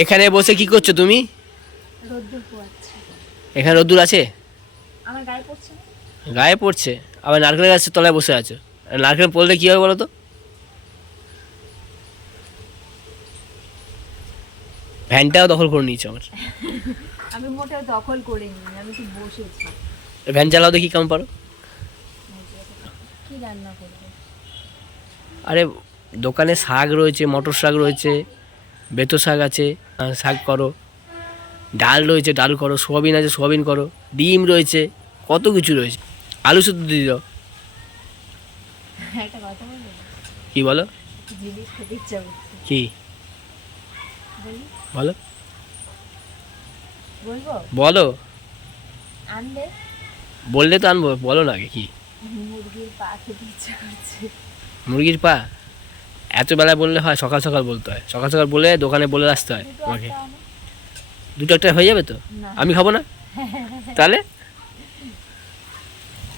এখানে বসে কি করছো তুমি? রোদ্দুর পোয়াচ্ছি। এখানে রোদ্দুর আছে? আমার গায়ে পড়ছে না। গায়ে পড়ছে, আবার নারকেল গাছের তলায় বসে আছো। নারকেল পড়লে কী হবে বলো তো? ভ্যানটাও দখল করে নিয়েছো আমার। আমি মোটেও দখল করিনি, আমি তো বসেছি। ভ্যান চালাও দেখি কেমন পারো। কি রান্না করবো? আরে দোকানে শাক রয়েছে, মটর শাক রয়েছে, বেতো শাক আছে, শাক করো। ডাল রয়েছে, ডাল করো। সোয়াবিন আছে, সোয়াবিন করো। ডিম রয়েছে, কত কিছু রয়েছে। আলু শুদ্ধ দিয়ে দাও। একটা কথা বলবো? কি বলো? জিনিস খেতে ইচ্ছা করছে। কি বলি? বলো বলবো? বলো। আনবে? বললে তো আনবো, বলো না আগে কি। মুরগির পা খেতে ইচ্ছা করছে। মুরগির পা? এত বেলা বললে হয়? সকাল সকাল বলতে হয়। সকাল সকাল বলে দোকানে বলে আসতে হয় দুটো তোমাকে। একটা আনো। দুটো একটা হয়ে যাবে তো? না। আমি খাবো না তাহলে?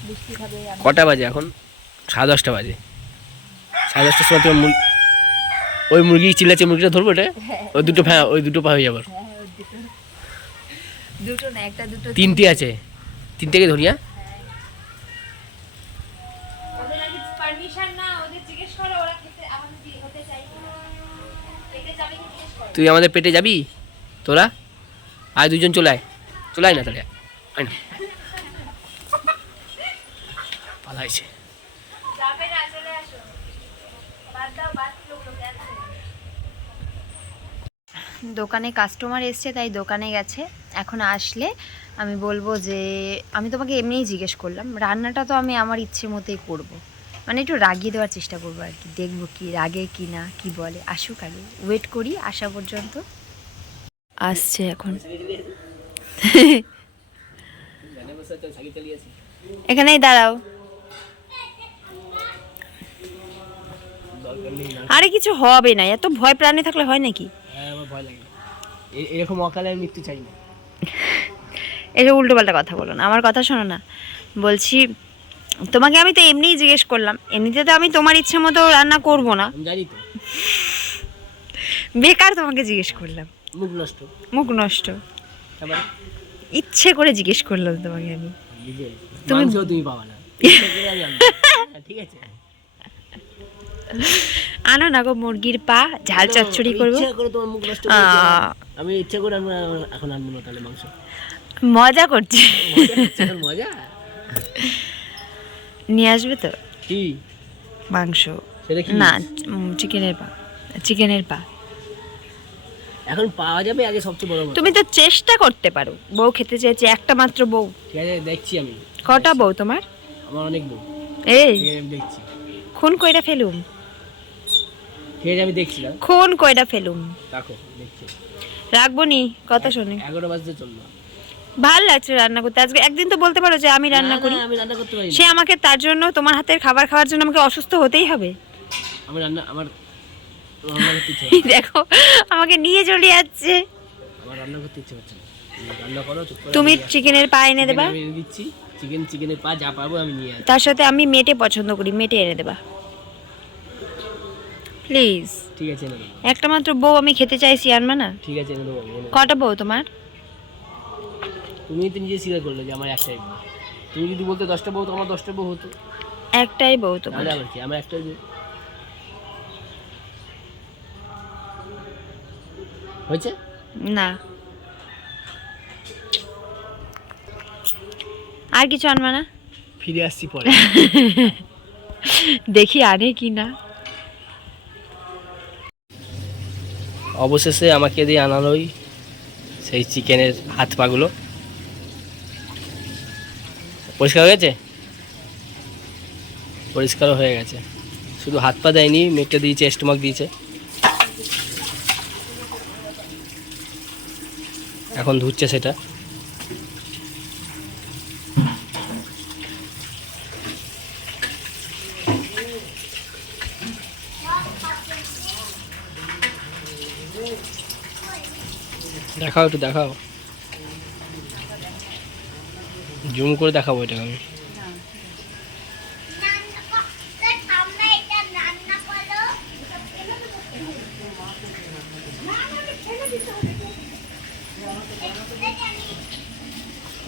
বৃষ্টি খাবে। কটা বাজে এখন? 10:30 বাজে। 10:30টার সময় তোমার ওই মুরগি চিল্লাচ্ছে, মুরগিটা ধরবো এটা? ওই দুটো ওই দুটো পা হয়ে যাবে। হ্যাঁ, দুটো না, একটা দুটো তিনটে আছে, তিনটেকে ধরি। হ্যাঁ, ওদের নাকি পারমিশন না, ওদের জিজ্ঞেস করো ওরা খেতে আমাদের হতে চাই না। পেটে যাবে কি জিজ্ঞেস করো। তুই আমাদের পেটে যাবি? তোরা আয়, দুজন চলে আয়। চলে আয় না তাহলে, আয় না। পালাইছে। যাবে না, চলে আসো। বাদ দাও, বাদ লোক আছে। দোকানে কাস্টমার এসছে, তাই দোকানে গেছে। এখন আসলে আমি বলবো যে আমি তোমাকে এমনিই জিজ্ঞেস করলাম, রান্নাটা তো আমি আমার ইচ্ছে মতোই করব। মানে একটু রাগিয়ে দেওয়ার চেষ্টা করবো আর কি, দেখবো কি রাগে কি না, কি বলে। আসুক আগে, ওয়েট করি আসা পর্যন্ত। আসছে এখন। এখানেই দাঁড়াও। আরে কিছু হবে না, এত ভয় প্রাণে থাকলে হয় নাকি? হ্যাঁ, আমার ভয় লাগে। এরকম অকালে আমি মৃত্যু চাই না। এসব উল্টো পাল্টা কথা বলো না, আমার কথা শোনো না। বলছি তোমাকে আমি তো এমনিই জিজ্ঞেস করলাম, এমনিতে তো আমি তোমার ইচ্ছে মতো রান্না করব না। আমি জানি তো। বেকার তোমাকে জিজ্ঞেস করলাম। মুখ নষ্ট। মুখ নষ্ট? তারপরে ইচ্ছে করে জিজ্ঞেস করলাম তোমাকে আমি। তুমি তুমি পাবা না। ইচ্ছা করে আমি আনবো। হ্যাঁ, ঠিক আছে। আনো না গো মুরগির পা, ঝাল চচ্চড়ি করবো। ইচ্ছা করে তোমার মুখ নষ্ট করেছি। আমি ইচ্ছা করে আনবো না, এখন আনবো না তাহলে মাংস। মজা করছি। মজা নিয়ে আসবে তো কি মাংস? সেটা কি? না, চিকেনের পা। চিকেনের পা এখন পাওয়া যাবে? আগে সবচেয়ে বড় কথা, তুমি তো চেষ্টা করতে পারো। বউ খেতে চেয়েছে, একটা মাত্র বউ। ঠিক আছে, দেখছি আমি। কটা বউ তোমার? আমার অনেক বউ। এই ঠিক আছে, আমি দেখছি। খুন কইরা ফেলুম। ঠিক আছে, আমি দেখছি না। খুন কইরা ফেলুম। রাখো, দেখছি। রাখবো নি, কথা শোনে। 11 বাজতে চললো। ভাল লাগছে রান্না করতে। আজকে একদিন তো বলতে পারো যে আমি রান্না করি। আমি রান্না করতে পারি না। সে আমাকে তার জন্য, তোমার হাতের খাবার খাওয়ার জন্য আমাকে অসুস্থ হতেই হবে? আমি রান্না রান্না করতে ইচ্ছে দেখো আমাকে নিয়ে চলে যাচ্ছে। আমার রান্না করতে ইচ্ছে হচ্ছে না। তুমি রান্না করো, চুপ করে। তুমি চিকেনের পা এনে দেবা। আমি এনে দিচ্ছি। চিকেনের পা যা পাবো আমি নিয়ে আসবো। তার সাথে আমি মেটে পছন্দ করি, মেটে এনে দেবা প্লিজ। ঠিক আছে, এনে দেবো। একটা মাত্র বউ আমি খেতে চাইছি, আনবা না? ঠিক আছে, এনে দেবো। কটা বউ তোমার? তুমি তো নিজে স্বীকার করলে যে আমার একটাই বউ। তুমি যদি বলতে 10টা বউ, তো আমার 10টা বউ হতো। একটাই বউ তোমার? তাহলে আবার কি, আমার একটাই বউ হয়েছে না, আর কিছু আনবা না? ফিরে আসছি পরে। দেখি আনে কি না। অবশেষে আমাকে দিয়ে আনালোই সেই চিকেনের হাত পাগুলো। পরিষ্কার হয়ে গেছে? পরিষ্কারও হয়ে গেছে। শুধু হাত পা দেয়নি, মেটটা দিয়েছে, স্টোমাক দিয়েছে। এখন ধুচ্ছে সেটা। দেখাও, একটু দেখাও, জুম করে দেখাবো এটাকে আমি।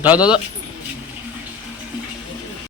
দাও দাও দাও